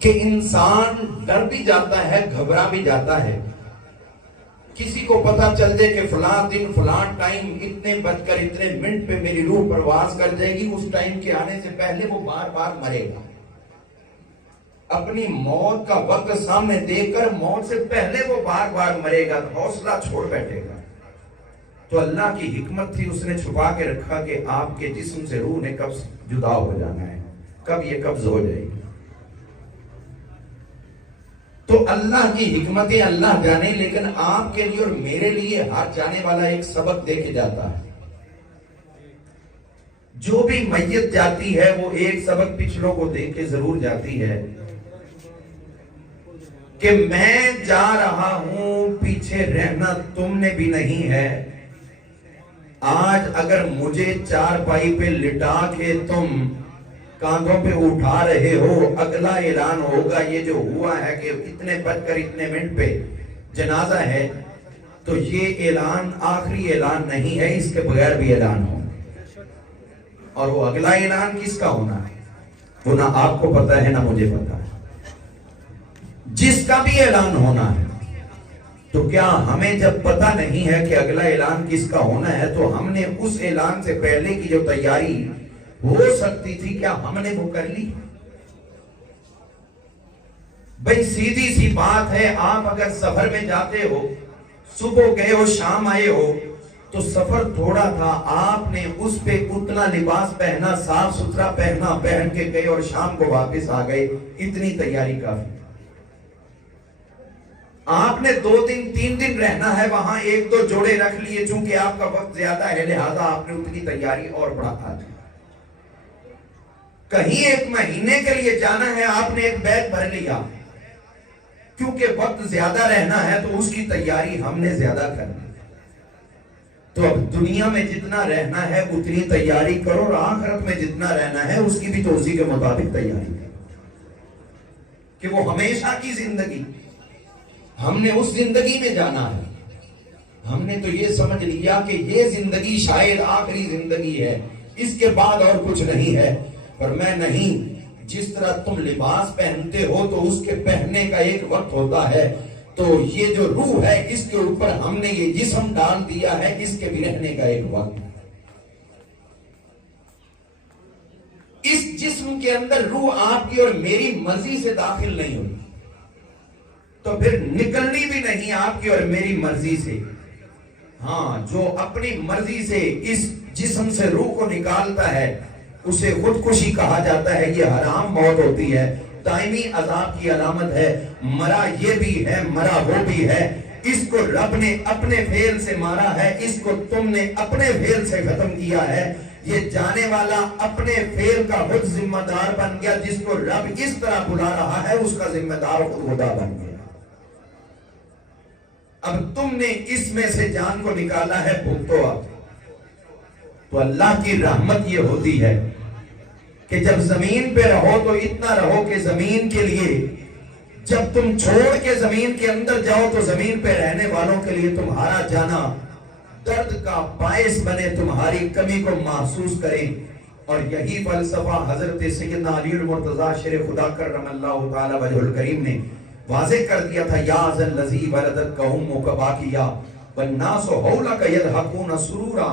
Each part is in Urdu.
کہ انسان ڈر بھی جاتا ہے، گھبرا بھی جاتا ہے۔ کسی کو پتہ چل جائے کہ فلاں دن فلاں ٹائم اتنے بج کر اتنے منٹ پہ میری روح پرواز کر جائے گی، اس ٹائم کے آنے سے پہلے وہ بار بار مرے گا۔ اپنی موت کا وقت سامنے دیکھ کر موت سے پہلے وہ بار بار مرے گا، حوصلہ چھوڑ بیٹھے گا۔ تو اللہ کی حکمت تھی، اس نے چھپا کے رکھا کہ آپ کے جسم سے روح نے کب جدا ہو جانا ہے، کب یہ قبض ہو جائے گی۔ تو اللہ کی حکمتیں اللہ جانے، لیکن آپ کے لیے اور میرے لیے ہر جانے والا ایک سبق دے کے جاتا ہے۔ جو بھی میت جاتی ہے وہ ایک سبق پچھلوں کو دے کے ضرور جاتی ہے کہ میں جا رہا ہوں، پیچھے رہنا تم نے بھی نہیں ہے۔ آج اگر مجھے چارپائی پہ لٹا کے تم کاندھوں پہ اٹھا رہے ہو، اگلا اعلان ہوگا یہ جو ہوا ہے کہ اتنے بج کر اتنے منٹ پہ جنازہ ہے، تو یہ اعلان آخری اعلان نہیں ہے، اس کے بغیر بھی اعلان ہو۔ اور وہ اگلا اعلان کس کا ہونا ہے وہ نہ آپ کو پتا ہے نہ مجھے پتا ہے۔ جس کا بھی اعلان ہونا ہے، تو کیا ہمیں جب پتا نہیں ہے کہ اگلا اعلان کس کا ہونا ہے، تو ہم نے اس اعلان سے پہلے کی جو تیاری ہو سکتی تھی کیا ہم نے وہ کر لی؟ بھئی سیدھی سی بات ہے، آپ اگر سفر میں جاتے ہو، صبح گئے ہو شام آئے ہو، تو سفر تھوڑا تھا، آپ نے اس پہ اتنا لباس پہنا، صاف ستھرا پہنا، پہن کے گئے اور شام کو واپس آ گئے، اتنی تیاری کافی۔ آپ نے 2 دن 3 دن رہنا ہے وہاں، 1-2 جوڑے رکھ لیے، چونکہ آپ کا وقت زیادہ ہے لہذا آپ نے اتنی تیاری اور بڑھا دی۔ کہیں 1 مہینے کے لیے جانا ہے، آپ نے ایک بیگ بھر لیا، کیونکہ وقت زیادہ رہنا ہے تو اس کی تیاری ہم نے زیادہ کرنی۔ تو اب دنیا میں جتنا رہنا ہے اتنی تیاری کرو، اور آخرت میں جتنا رہنا ہے اس کی بھی تو اسی کے مطابق تیاری کرو، کہ وہ ہمیشہ کی زندگی، ہم نے اس زندگی میں جانا ہے۔ ہم نے تو یہ سمجھ لیا کہ یہ زندگی شاید آخری زندگی ہے، اس کے بعد اور کچھ نہیں ہے، پر میں نہیں۔ جس طرح تم لباس پہنتے ہو تو اس کے پہننے کا ایک وقت ہوتا ہے، تو یہ جو روح ہے اس کے اوپر ہم نے یہ جسم ڈال دیا ہے، اس کے بھی رہنے کا ایک وقت۔ اس جسم کے اندر روح آپ کی اور میری مرضی سے داخل نہیں ہوئی، تو پھر نکلنی بھی نہیں آپ کی اور میری مرضی سے۔ ہاں، جو اپنی مرضی سے اس جسم سے روح کو نکالتا ہے اسے خودکشی کہا جاتا ہے، یہ حرام موت ہوتی ہے، دائمی عذاب کی علامت ہے۔ مرا یہ بھی ہے، مرا وہ بھی ہے، اس کو رب نے اپنے فعل سے مارا ہے، اس کو تم نے اپنے فعل سے ختم کیا ہے۔ یہ جانے والا اپنے فعل کا خود ذمہ دار بن گیا، جس کو رب اس طرح بلا رہا ہے اس کا ذمہ دار خود خدا بن گیا۔ اب تم نے اس میں سے جان کو نکالا ہے، بھگتو اب۔ تو اللہ کی رحمت یہ ہوتی ہے کہ جب زمین پہ رہو تو اتنا رہو کہ زمین کے لیے، جب تم چھوڑ کے زمین کے اندر جاؤ تو زمین پہ رہنے والوں کے لیے تمہارا جانا درد کا باعث بنے، تمہاری کمی کو محسوس کریں۔ اور یہی فلسفہ حضرت سیدنا علی المرتضیٰ شیر خدا کرم اللہ تعالی وجہ الکریم نے واضح کر دیا تھا، یا ذل الذی ولدتک امک باکیا والناس حولک یضحکون سرورا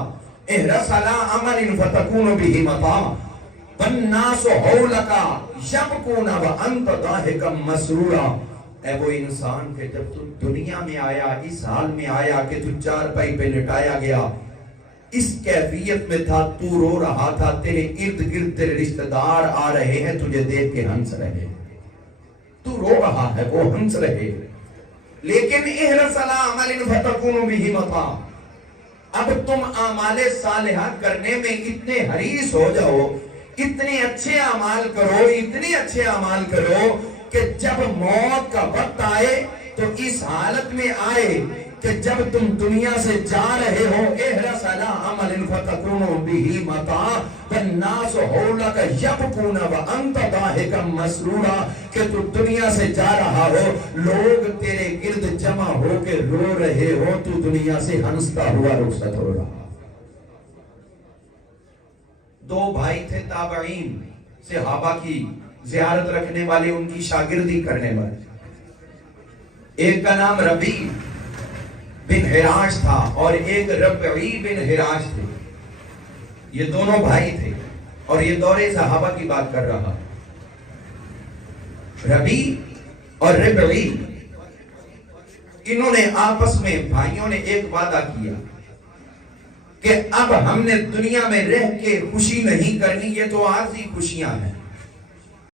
احرص علی عمل فتکون بہ مطاع والناس حولک یبکون وانت ضاحک مسرورا۔ اے وہ انسان کہ جب تو دنیا میں آیا، اس حال میں آیا کہ تو چارپائی پہ لٹایا گیا، اس کیفیت میں تھا، تو رو رہا تھا، تیرے ارد گرد تیرے رشتہ دار آ رہے ہیں تجھے دیکھ کے ہنس رہے، تو رو رہا ہے وہ ہنس رہے، لیکن احرص علی عمل فتکون بہ مطاع۔ اب تم اعمال صالحہ کرنے میں اتنے حریص ہو جاؤ، اتنے اچھے اعمال کرو، اتنے اچھے اعمال کرو کہ جب موت کا وقت آئے تو اس حالت میں آئے کہ جب تم دنیا سے جا رہے ہو، احرص علی عمل فتکون بہ مطاع والناس حولک یبکون وانت ضاحک مسرورا، کہ تو دنیا سے جا رہا ہو، لوگ تیرے گرد جمع ہو کے رو رہے ہو، تو دنیا سے ہنستا ہوا رخصت ہو رہا۔ 2 بھائی تھے تابعین، صحابہ کی زیارت رکھنے والے، ان کی شاگردی کرنے والے. ایک کا نام ربی بن حراش تھا اور ایک ربعی بن حراش تھے. یہ دونوں بھائی تھے اور یہ دور صحابہ کی بات کر رہا. ربی اور ربعی انہوں نے آپس میں بھائیوں نے ایک وعدہ کیا کہ اب ہم نے دنیا میں رہ کے خوشی نہیں کرنی، یہ تو عارضی خوشیاں ہیں.